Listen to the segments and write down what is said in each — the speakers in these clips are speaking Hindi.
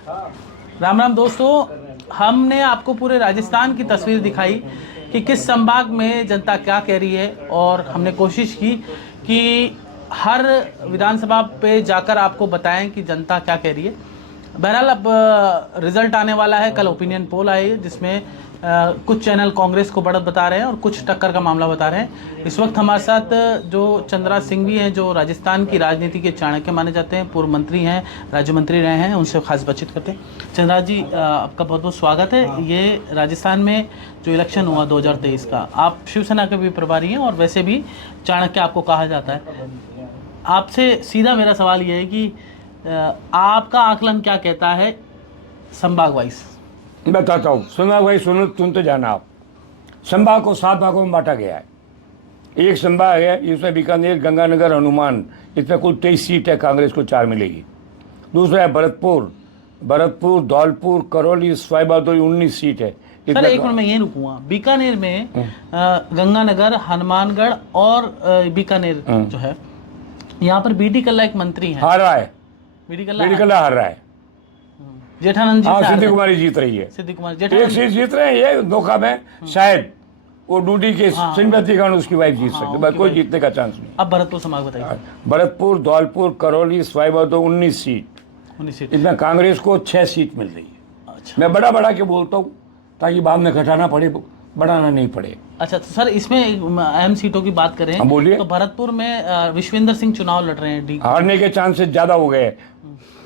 राम राम दोस्तों, हमने आपको पूरे राजस्थान की तस्वीर दिखाई कि किस संभाग में जनता क्या कह रही है, और हमने कोशिश की कि हर विधानसभा पे जाकर आपको बताएं कि जनता क्या कह रही है। बहरहाल अब रिजल्ट आने वाला है, कल ओपिनियन पोल आई है जिसमें कुछ चैनल कांग्रेस को बढ़त बता रहे हैं और कुछ टक्कर का मामला बता रहे हैं। इस वक्त हमारे साथ जो चंद्रा सिंह भी हैं, जो राजस्थान की राजनीति के चाणक्य माने जाते हैं, पूर्व मंत्री हैं, राज्य मंत्री रहे हैं, उनसे खास बातचीत करते हैं। चंद्रा जी, आपका बहुत बहुत स्वागत है। ये राजस्थान में जो इलेक्शन हुआ 2023 का, आप शिवसेना के भी प्रभारी हैं और वैसे भी चाणक्य आपको कहा जाता है। आपसे सीधा मेरा सवाल ये है कि आपका आकलन क्या कहता है संभाग वाइज? बताता हूँ। सुना भाई, सुनो, तुम तो जाना। आप संभाग को 7 भागों में बांटा गया है। एक संभाग है इसमें बीकानेर, गंगानगर, हनुमान, इसमें कुल 23 सीट है, कांग्रेस को 4 मिलेगी। दूसरा है भरतपुर, धौलपुर, करौली, सवाईमाधोपुर, 19 सीट है। सर एक मिनट में यही रुकूंगा। बीकानेर में गंगानगर, हनुमानगढ़ और बीकानेर जो है, यहाँ पर बीडी कल्ला एक मंत्री है, हार रहा है। बीडी कल्ला हार रहा है। जेठानंद जी, हाँ, सिद्धि कुमारी जीत रही है। सिद्धि कुमार एक सीट जीत रहे हैं। ये धोखा में शायद वो डूडी के श्रीमती खान, उसकी वाइफ जीत सकते, बस कोई जीतने का चांस नहीं। अब भरतपुर संभाग बताइए। भरतपुर, धौलपुर, करौली, सवाईमाधोपुर, 19 सीट। इसमें कांग्रेस को 6 सीट मिल रही है। अच्छा। मैं बड़ा के बोलता हूँ ताकि बाद में घटाना पड़े, बढ़ाना नहीं पड़े। अच्छा, तो सर इसमें अहम सीटों की बात करें बोलिए। तो भरतपुर में विश्वेंद्र सिंह चुनाव लड़ रहे हैं, हारने के चांसेस ज्यादा हो गए।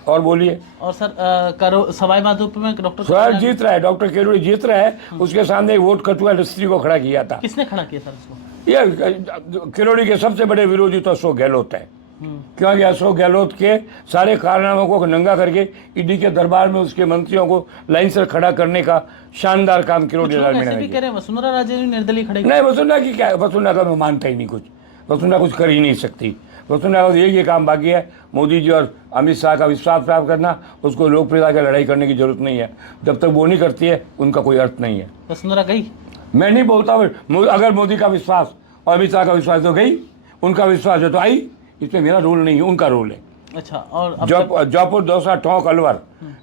और बोलिए। और सर सवाईमाधोपुर में डॉक्टर जीत रहा है, डॉक्टर केरोड़ी जीत रहा है। उसके सामने एक वोट कटुआ स्त्री को खड़ा किया था। किसने खड़ा किया सर इसको? ये केरोड़ी के सबसे बड़े विरोधी तो अशोक गहलोत है, क्योंकि अशोक गहलोत के सारे कारनामों को नंगा करके ईडी के दरबार में उसके मंत्रियों को लाइन से खड़ा करने का शानदार काम केरोड़ी लाल मीणा ने किया। वसुंधरा राजे ने निर्दलीय खड़े नहीं, वसुंधरा की क्या, वसुंधरा का मैं मानता ही नहीं कुछ। वसुंधरा कुछ कर ही नहीं सकती। वसुंधरा का ये काम बाकी है, मोदी जी और अमित शाह का विश्वास प्राप्त करना। उसको लोकप्रियता की लड़ाई करने की जरूरत नहीं है। जब तक वो नहीं करती है उनका कोई अर्थ नहीं है। वसुंधरा गई? मैं नहीं बोलता, अगर मोदी का विश्वास और अमित शाह का विश्वास तो गई, उनका विश्वास है तो आई। इसमें मेरा रोल नहीं है, उनका रोल है। अच्छा। और जयपुर, दौसा, टोंक, अलवर,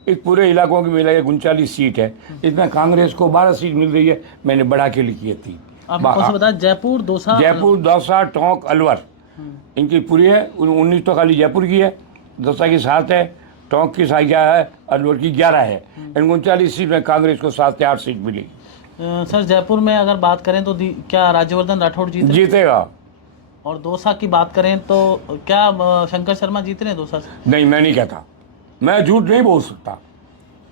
इस पूरे इलाकों की मिला 39 सीट है। इसमें कांग्रेस को 12 सीट मिल रही है। मैंने बढ़ा के लिखी थी। जयपुर, दौसा, टोंक, अलवर, इनकी पूरी है। 19 तो खाली जयपुर की है, दौसा की 7 है, टोंक की 7 है, अलवर की 11 है। इन 39 सीट में कांग्रेस को 7 से 8 सीट मिली। सर जयपुर में अगर बात करें तो क्या राज्यवर्धन राठौड़ जीतेगा? और दौसा की बात करें तो क्या शंकर शर्मा जीत रहे हैं दौसा से? नहीं, मैं नहीं कहता, मैं झूठ नहीं बोल सकता।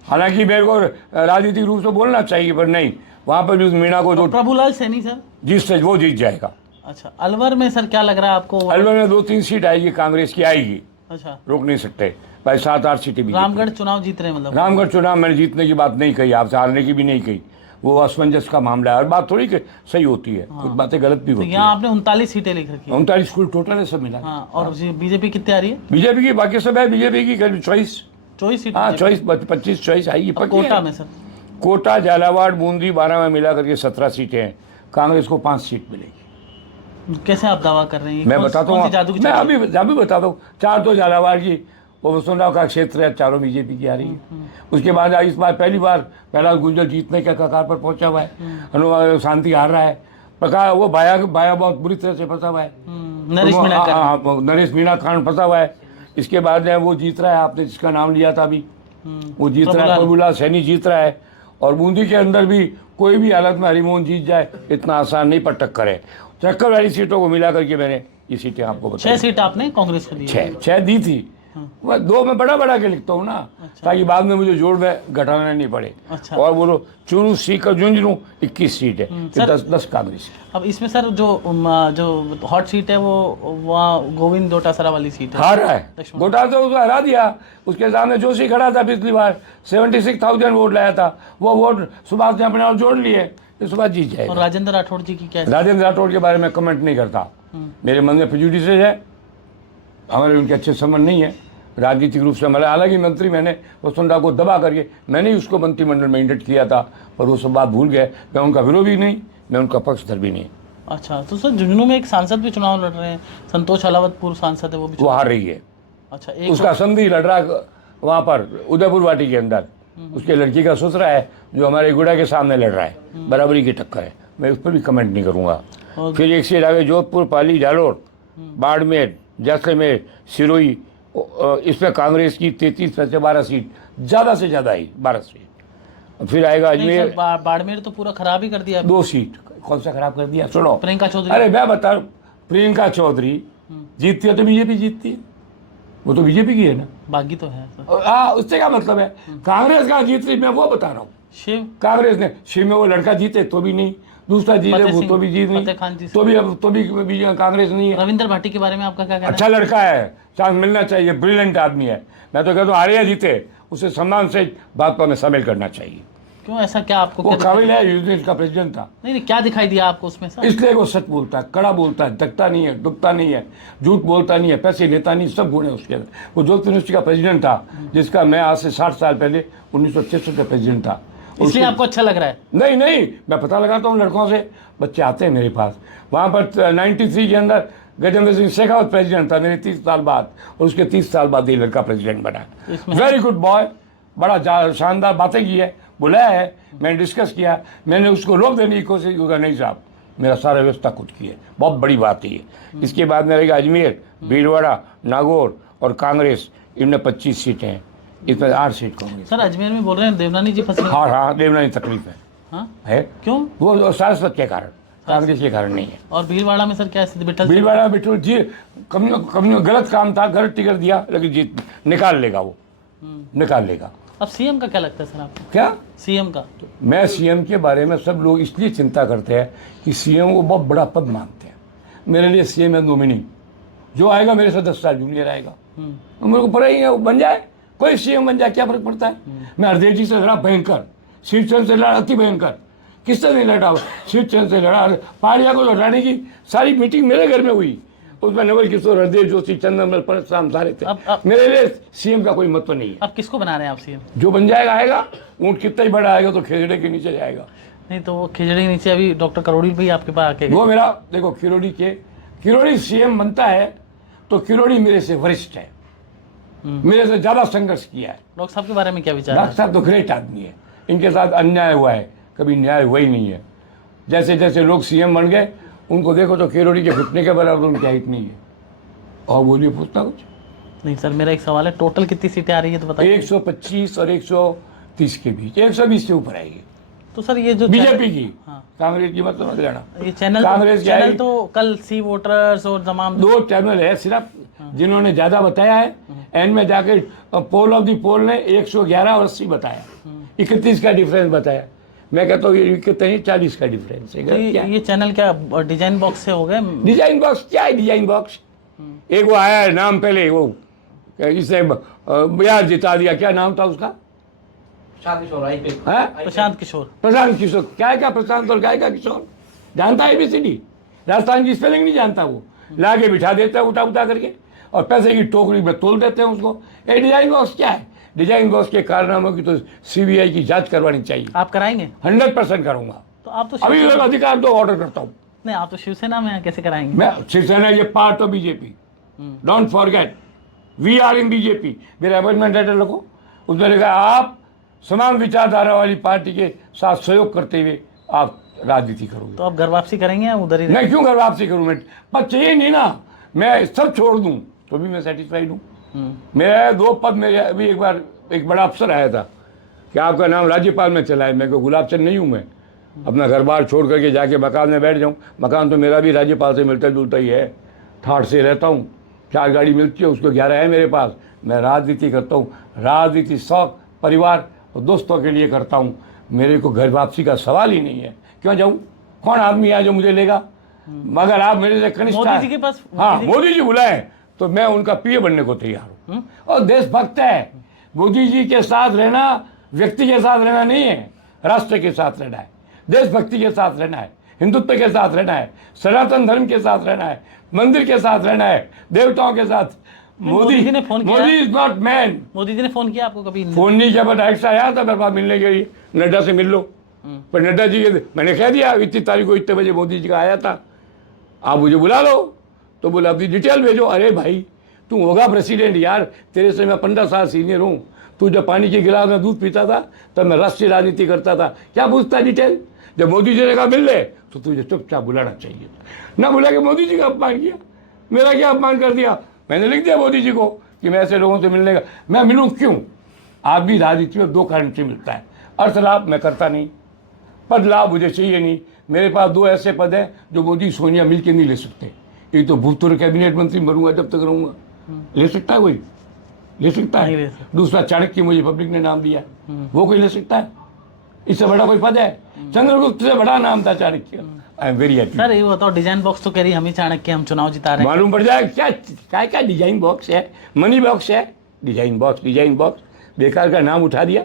हालांकि मेरे को राजनीतिक रूप से बोलना चाहिए, पर नहीं, वहाँ पर भी मीणा को प्रभुलाल सैनी सर वो जीत जाएगा। अच्छा। अलवर में सर क्या लग रहा है आपको? अलवर में 2-3 सीट आएगी, कांग्रेस की आएगी। अच्छा। रोक नहीं सकते भाई, 7-8 सीटें भी। रामगढ़ चुनाव जीत रहे हैं मतलब? रामगढ़ चुनाव मैंने जीतने की बात नहीं कही, आपसे हारने की भी नहीं कही। वो असमंजस का मामला है और बात थोड़ी सही होती है। कुछ बातें गलत भी होती है। यहाँ आपने 39 सीटें लिख रखी है। 39 कुल टोटल है, सब मिला। और बीजेपी कितनी आ रही है? बीजेपी की बाकी सब है। बीजेपी की 24 सीट। हाँ, 25 आएगी। कोटा में सर? कोटा, झालावाड़, बूंदी, 12 में मिला करके 17 सीटें हैं। कांग्रेस को 5 सीट मिलेगी। कैसे आप दावा कर रहे हैं? मैं बताता हूँ, मैं अभी बताता हूँ। 4 तो झालावाड़ की, वो वसुंधरा का क्षेत्र है, 4 बीजेपी की आ रही है। उसके बाद इस बार पहला गुंजल जीतने के कगार पर पहुंचा हुआ है। अनुमान शांति हार रहा है। प्रकाश वो बाया बहुत बुरी तरह से फंसा हुआ है। नरेश मीणा खान फंसा हुआ है। इसके बाद वो जीत रहा है, आपने जिसका नाम लिया था अभी, वो जीत रहा है। प्रभुलाल सैनी जीत रहा है। और बूंदी के अंदर भी कोई भी हालत में हरिमोहन जीत जाए, इतना आसान नहीं, पर टक्कर है। टक्कर वाली सीटों को मिला करके मैंने ये सीटें आपको बताई। 6 सीट आपने कांग्रेस को दी? 6 दी थी। मैं 2 में बड़ा के लिखता हूँ ना। अच्छा। ताकि बाद में मुझे जोड़ में घटाना नहीं पड़े। अच्छा। और बोलो चुरू सीकर झुंझुनू 21 सीट है, 10 कांग्रेस। अब इसमें सर जो हॉट सीट है वो वहाँ गोविंद डोटासरा वाली सीट है। हार रहा है। डोटासरा उसको हरा दिया। उसके सामने जोशी खड़ा था पिछली बार, 76,000 वोट लाया था। वो वोट सुभाष ने अपने और जोड़ लिए, सुभाष जीत जाएगा। और राजेंद्र राठौड़ जी की क्या? राजेंद्र राठौड़ के बारे में कमेंट नहीं करता। मेरे मन में प्रेजुडिस है, हमारे उनके अच्छे संबंध नहीं है राजनीतिक रूप से। हमारा हालांकि मंत्री, मैंने वसुंधरा को दबा करके मैंने ही उसको मंत्रिमंडल में इंडक्ट किया था, पर वो सब बात भूल गए। मैं उनका विरोधी नहीं, मैं उनका पक्षधर भी नहीं। अच्छा। तो सर झुंझुनू में एक सांसद भी चुनाव लड़ रहे हैं, संतोष अलावत, पूर्व सांसद है, वो हार रही है। अच्छा। उसका संधि लड़ रहा वहाँ पर उदयपुर वाटी के अंदर उसके लड़की का ससुरा है जो हमारे गुड़ा के सामने लड़ रहा है, बराबरी की टक्कर है, मैं उस पर भी कमेंट नहीं करूँगा। फिर एक सीट आगे जोधपुर, पाली, जालोर, बाड़मेर, जैसलमेर, सिरोही, इसमें कांग्रेस की 33 में से 12 सीट, ज़्यादा से ज़्यादा ही 12 सीट। फिर आएगा अजमेर, बाड़मेर तो पूरा खराब ही कर दिया। 2 सीट। कौन सा खराब कर दिया? सुनो, प्रियंका चौधरी। अरे मैं बता, प्रियंका चौधरी जीतती है तो बीजेपी जीतती है, वो तो बीजेपी की है ना, बागी तो है सर। उससे क्या मतलब है? कांग्रेस का जीत रही, मैं वो बता रहा हूँ। शिव कांग्रेस ने शिव में वो लड़का जीते तो भी नहीं, दूसरा जीते वो तो भी जीत फतेह खान जी नहीं, तो भी कांग्रेस नहीं है। रविंद्र भाटी के बारे में आपका क्या कहना है? अच्छा लड़का है, चांस मिलना चाहिए, ब्रिलियंट आदमी है। मैं तो कहता हूँ आर्या जीते, उसे सम्मान से भाजपा में शामिल करना चाहिए। क्यों, ऐसा क्या आपको वो काबिल है, यूनिट का प्रेसिडेंट था। नहीं, क्या दिखाई दिया आपको उसमें सर? इसलिए वो सच बोलता है, कड़ा बोलता है, दकता नहीं है, दुखता नहीं है, झूठ बोलता नहीं है, पैसे लेता नहीं, सब गुण है उसके अंदर। वो जोधपुर यूनिवर्सिटी का प्रेसिडेंट था, जिसका मैं आज से 60 साल पहले 1966 का प्रेसिडेंट था। इसलिए आपको अच्छा लग रहा है? नहीं, मैं पता लगाता हूँ लड़कों से, बच्चे आते हैं मेरे पास। वहाँ पर 93 के अंदर गजेंद्र सिंह शेखावत प्रेसिडेंट था मेरे 30 साल बाद, और उसके 30 साल बाद ये लड़का प्रेसिडेंट बना। वेरी गुड बॉय, बड़ा शानदार बातें की है, बुलाया है, मैंने डिस्कस किया, मैंने उसको रोक देने की कोशिश की, नहीं साहब मेरा सारा व्यवस्था खुद की है, बहुत बड़ी बात है ये। इसके बाद में रहेगा अजमेर, भीलवाड़ा, नागौर और कांग्रेस, इनमें 25 सीटें हैं, इसमें 8 सीट कांग्रेस। सर अजमेर में बोल रहे हैं देवनानी जी फंसे। हाँ, देवनानी तकलीफ है। हाँ है क्यों? वो सारस्वत के कारण, कांग्रेस के कारण नहीं है। और भीलवाड़ा में सर क्या स्थिति? भीलवाड़ा बिट्टू जी कम गलत काम था, गलत टिकट दिया, लेकिन जीत निकाल लेगा, वो निकाल लेगा। अब सीएम का क्या लगता है सर आपको? क्या सीएम का? मैं सीएम के बारे में सब लोग इसलिए चिंता करते हैं कि सीएम को बहुत बड़ा पद मानते हैं। मेरे लिए सीएम है नॉमिनी, जो आएगा मेरे से 10 साल जूनियर आएगा, तो मेरे को पता ही है, वो बन जाए, कोई सीएम बन जाए, क्या फर्क पड़ता है। मैं हरदेव जी से लड़ा भयंकर, शिवचंद से लड़ा अति भयंकर, किससे नहीं लड़ा? शिवचंद से लड़ा। पहाड़िया को लड़ाने की सारी मीटिंग मेरे घर में हुई, उसमें नवल किशोर, हरदेव जोशी, चंदनमल, परशुराम सारे थे। मेरे लिए सीएम का कोई महत्व नहीं है। अब किसको बना रहे हैं आप सीएम? जो बन जाएगा आएगा, ऊँट कितना ही बड़ा आएगा तो खिजड़े के नीचे जाएगा। नहीं तो वो खिचड़ी के नीचे अभी डॉक्टर करोड़ी भी आपके पास आके वो मेरा देखो, किरोड़ी सीएम बनता है तो किरोड़ी मेरे से वरिष्ठ है, मेरे से ज्यादा संघर्ष किया है। डॉक्टर साहब के बारे में क्या विचार है? डॉक्टर साहब तो ग्रेट आदमी है, इनके साथ अन्याय हुआ है, कभी न्याय हुआ ही नहीं है। जैसे जैसे लोग सीएम बन गए, उनको देखो तो किरोड़ी के घुटने के बराबर उनकी हाइट नहीं है। और बोलिए, पूछता कुछ नहीं सर, मेरा एक सवाल है, टोटल कितनी सीटें आ रही है तो बताइए। 125 और 130 के बीच, 120 से ऊपर आएगी। तो सर ये जो बीजेपी की, हाँ। कांग्रेस की मत समझ लेना। ये चैनल कांग्रेस चैनल तो कल सी वोटर्स और तमाम 2 चैनल है सिर्फ, जिन्होंने ज्यादा बताया है। एंड में जाके पोल ऑफ द पोल ने 111 और 80 बताया, 31 का डिफरेंस बताया। मैं कहता हूँ ये कितने 40 का डिफरेंस है। तो ये चैनल क्या डिजाइन बॉक्स से हो गए? डिजाइन बॉक्स क्या है? डिजाइन बॉक्स एक वो आया है नाम, पहले वो इसने बिहार जिता दिया, क्या नाम था उसका? प्रशांत किशोर। प्रशांत किशोर। क्या क्या प्रशांत और क्या क्या किशोर? जानता है ABCD? राजस्थान की स्पेलिंग नहीं जानता, वो लाके बिठा देता है उठा उठा करके, और पैसे की टोकरी में तोल देते हैं उसको। ये डिजाइन बॉक्स क्या है? डिजाइन बॉक्स के कारनामों की तो CBI की जांच करवानी चाहिए। आप कराएंगे? 100% करूंगा। तो आप तो अभी लोग अधिकार तो ऑर्डर करता हूँ। नहीं, आप तो शिवसेना में हैं, कैसे कराएंगे? मैं शिवसेना ये part of BJP, don't forget, we are in BJP. मेरा अपॉइंटमेंट लेटर लिखो, उसमें लिखा आप समान विचारधारा वाली पार्टी के साथ सहयोग करते हुए आप राजनीति करोगे। तो आप घर वापसी करेंगे या उधर ही? मैं क्यों घर वापसी करूँ? मैं पद चाहिए नहीं ना, मैं सब छोड़ दूँ तो भी मैं सेटिस्फाइड हूँ। मेरे 2 पद, मेरे अभी एक बार एक बड़ा अफसर आया था कि आपका नाम राज्यपाल में चला है। मैं को गुलाब चंद नहीं हूँ, मैं अपना घर बार छोड़ करके जाके मकान में बैठ जाऊँ। मकान तो मेरा भी राज्यपाल से मिलता जुलता ही है, ठाठ से रहता हूँ, 4 गाड़ी मिलती है, उसको 11 है मेरे पास। मैं राजनीति करता हूँ, राजनीति शौक, परिवार और दोस्तों के लिए करता हूँ। मेरे को घर वापसी का सवाल ही नहीं है। क्यों जाऊँ? कौन आदमी है जो मुझे लेगा? मगर आप मेरे से कनिष्ठ, मोदी जी के पास, हाँ मोदी जी बुलाए तो मैं उनका PA बनने को तैयार हूँ। और देशभक्त है, मोदी जी के साथ रहना व्यक्ति के साथ रहना नहीं है, राष्ट्र के साथ रहना है, देशभक्ति के साथ रहना है, हिंदुत्व के साथ रहना है, सनातन धर्म के साथ रहना है, मंदिर के साथ रहना है, देवताओं के साथ। मोदी जी ने फोन किया? Modi is not man. Modi ji ने फोन किया आपको कभी? फोन नहीं किया, डायरेक्ट आया था मेरे पास मिलने के लिए, नड्डा से मिल लो। पर नड्डा जी के मैंने कह दिया इतनी तारीख को इतने बजे मोदी जी का आया था, आप मुझे बुला लो। तो बोला अपनी डिटेल भेजो। अरे भाई तू होगा प्रेसिडेंट यार, तेरे से मैं 15 साल सीनियर हूँ। तू जब पानी के गिलास में दूध पीता था तब मैं राष्ट्रीय राजनीति करता था, क्या पूछता डिटेल? जब मोदी जी ने कहा मिल ले तो तुझे चुपचाप बुलाना चाहिए, ना बुला के मोदी जी का अपमान किया। मेरा क्या अपमान कर दिया? मैंने लिख दिया मोदी जी को कि मैं ऐसे लोगों से मिलने का, मैं मिलूँ क्यों? आदमी राजनीति में 2 कारण से मिलता है, अर्थ लाभ मैं करता नहीं, पद लाभ मुझे चाहिए नहीं। मेरे पास 2 ऐसे पद हैं जो मोदी सोनिया मिल के नहीं ले सकते। एक तो भूतपूर्व कैबिनेट मंत्री मरूंगा जब तक रहूंगा, ले सकता है कोई? ले सकता है? दूसरा चाणक्य मुझे पब्लिक ने नाम दिया, वो कोई ले सकता है? इससे बड़ा कोई पद है? चंद्रगुप्त से बड़ा नाम था Chanakya. I am very happy. Sir ये बताओ, डिजाइन बॉक्स तो कह रही हम ही चाणक्य, हम चुनाव जिता रहे हैं, मालूम पड़ जाए क्या डिजाइन बॉक्स है, मनी बॉक्स है, डिजाइन बॉक्स बेकार का नाम उठा दिया।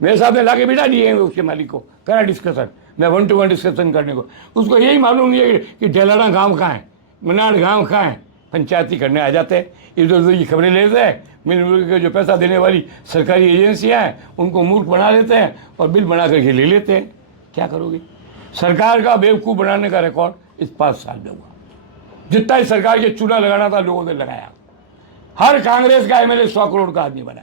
मेरे साथ में लाके बिठा दिए उसके मालिक को, करा डिस्कशन, मैं 1-to-1 डिस्कशन करने को। उसको यही मालूम नहीं है कि ढेलाना गाँव कहाँ है, मनाड़ गाँव कहाँ है। पंचायती करने आ जाते हैं, इधर उधर की खबरें लेते हैं, मिल के जो पैसा देने वाली सरकारी एजेंसियां हैं उनको मूर्ख बना लेते हैं और बिल बना करके ले लेते हैं। क्या करोगे? सरकार का बेवकूफ़ बनाने का रिकॉर्ड इस 5 साल में हुआ। जितना ही सरकार के चूना लगाना था लोगों ने लगाया। हर कांग्रेस का एमएलए 100 करोड़ का आदमी बना,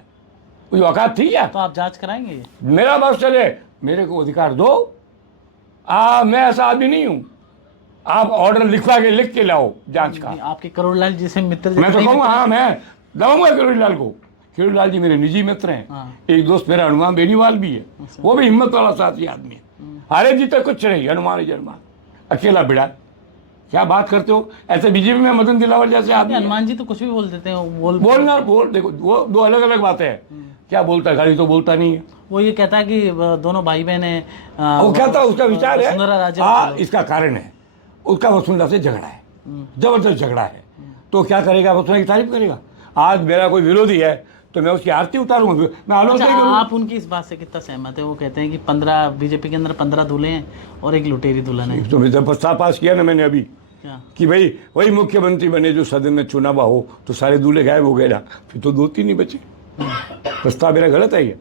कोई औकात थी क्या? तो आप जांच कराएंगे ये? मेरा बस चले, मेरे को अधिकार दो। मैं ऐसा आदमी नहीं हूँ, आप ऑर्डर लिख के लाओ जांच का। आपके करोड़लाल जी से मित्र, मैं तो कहूँगा हाँ, मैं दबाऊंगा करोड़लाल को। करोड़लाल जी मेरे निजी मित्र हैं। हाँ। एक दोस्त मेरा हनुमान बेनीवाल भी है, वो भी हिम्मत वाला साथी आदमी है। हारे जीते कुछ नहीं, हनुमान ही हनुमान, अकेला बिड़ा। क्या बात करते हो? ऐसे बीजेपी में मदन दिलावर जैसे आदमी। हनुमान जी तो कुछ भी बोल देते हैं, बोल देखो, वो 2 अलग अलग बातें हैं। क्या बोलता है? गाड़ी तो बोलता नहीं है। वो ये कहता है कि दोनों भाई बहन है, वो कहता है, उसका विचार है। वसुंधरा राजे इसका कारण है, उसका वसुंधरा से झगड़ा है, जबरदस्त झगड़ा है। तो क्या करेगा? वसुंधरा की तारीफ करेगा। आज मेरा कोई विरोधी है तो मैं उसकी आरती उतारूंगा, मैं आलोचना करूंगा। आप उनकी इस बात से कितना सहमत है? वो कहते हैं कि 15 बीजेपी के अंदर 15 दूल्हे हैं और एक लुटेरी दुल्हन है। तो जब प्रस्ताव पास किया ना मैंने अभी क्या? कि भाई वही मुख्यमंत्री बने जो सदन में चुनाव हो, तो सारे दूल्हे गायब हो गए ना, फिर तो 2-3 ही बचे। प्रस्ताव मेरा गलत है ये?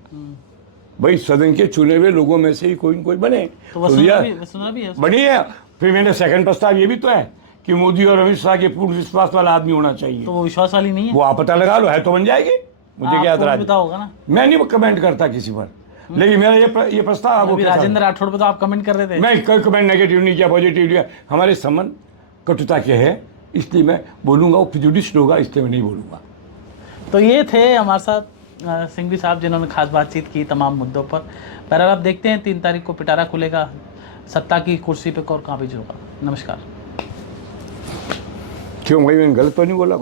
भाई सदन के चुने हुए लोगों में से ही कोई न कोई बने तो वसुंधरा भी है बनी है। फिर मैंने सेकंड प्रस्ताव ये भी तो है कि मोदी और अमित शाह के पूर्ण विश्वास वाला आदमी होना चाहिए। तो वो विश्वास वाली नहीं है? वो आप पता लगा लो, है तो बन जाएगी। मुझे क्या एतराज होगा ना? मैं नहीं कमेंट करता किसी पर, लेकिन मेरा ये प्रस्ताव आपको राजेंद्र राठौड़ पे तो आप कमेंट कर रहे थे। मैं कोई कमेंट नेगेटिव नहीं किया, पॉजिटिव किया। हमारे संबंध कटुता के है, इसलिए मैं बोलूंगा, वो प्रेजुडिस्ड होगा, इसलिए मैं नहीं बोलूंगा। तो ये थे हमारे साथ सिंघवी साहब, जिन्होंने खास बातचीत की तमाम मुद्दों पर। बहरहाल आप देखते हैं 3 तारीख को पिटारा खुलेगा, सत्ता की कुर्सी पे कौन काबिज होगा। नमस्कार। क्यों भाई, मैंने गलत तो नहीं बोला?